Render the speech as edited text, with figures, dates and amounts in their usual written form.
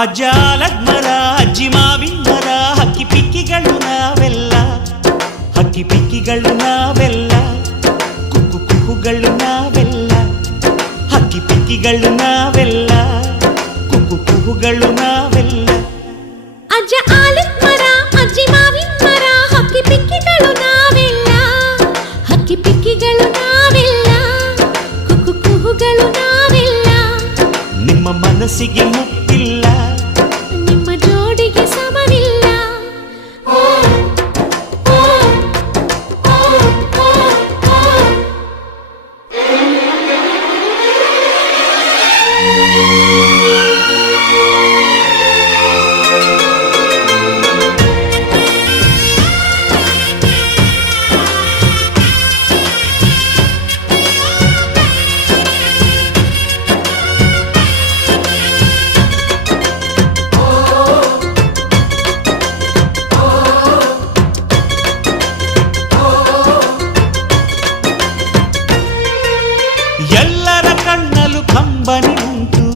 ಅಜ್ಜ ಆಲದ ಅಜ್ಜಿ ಮಾವಿನ ಮರ ಹಕ್ಕಿ ಪಿಕ್ಕಿಗಳು ನಾವೆಲ್ಲ, ಹಕ್ಕಿ ಪಿಕ್ಕಿಗಳು ನಾವೆಲ್ಲ, ಕುಕ್ಕು ಕುಹುಗಳು ನಾವೆಲ್ಲ, ಹಕ್ಕಿ ಪಿಕ್ಕಿಗಳು ನಾವೆಲ್ಲ, ಕುಕ್ಕು ಕುಹುಗಳು ನಾವೆಲ್ಲ. ಅಜ್ಜ ಆಲದ ಮರ ಅಜ್ಜಿ ಮಾವಿನ ಮರ ಹಕ್ಕಿ ಪಿಕ್ಕಿಗಳು ನಾವೆಲ್ಲ, ಹಕ್ಕಿ ಪಿಕ್ಕಿಗಳು ನಾವೆಲ್ಲ, ಕುಕ್ಕು ಕುಹುಗಳು ನಾವೆಲ್ಲ. ನಿಮ್ಮ ಮನಸ್ಸಿಗೆ ಮುಕ್ತ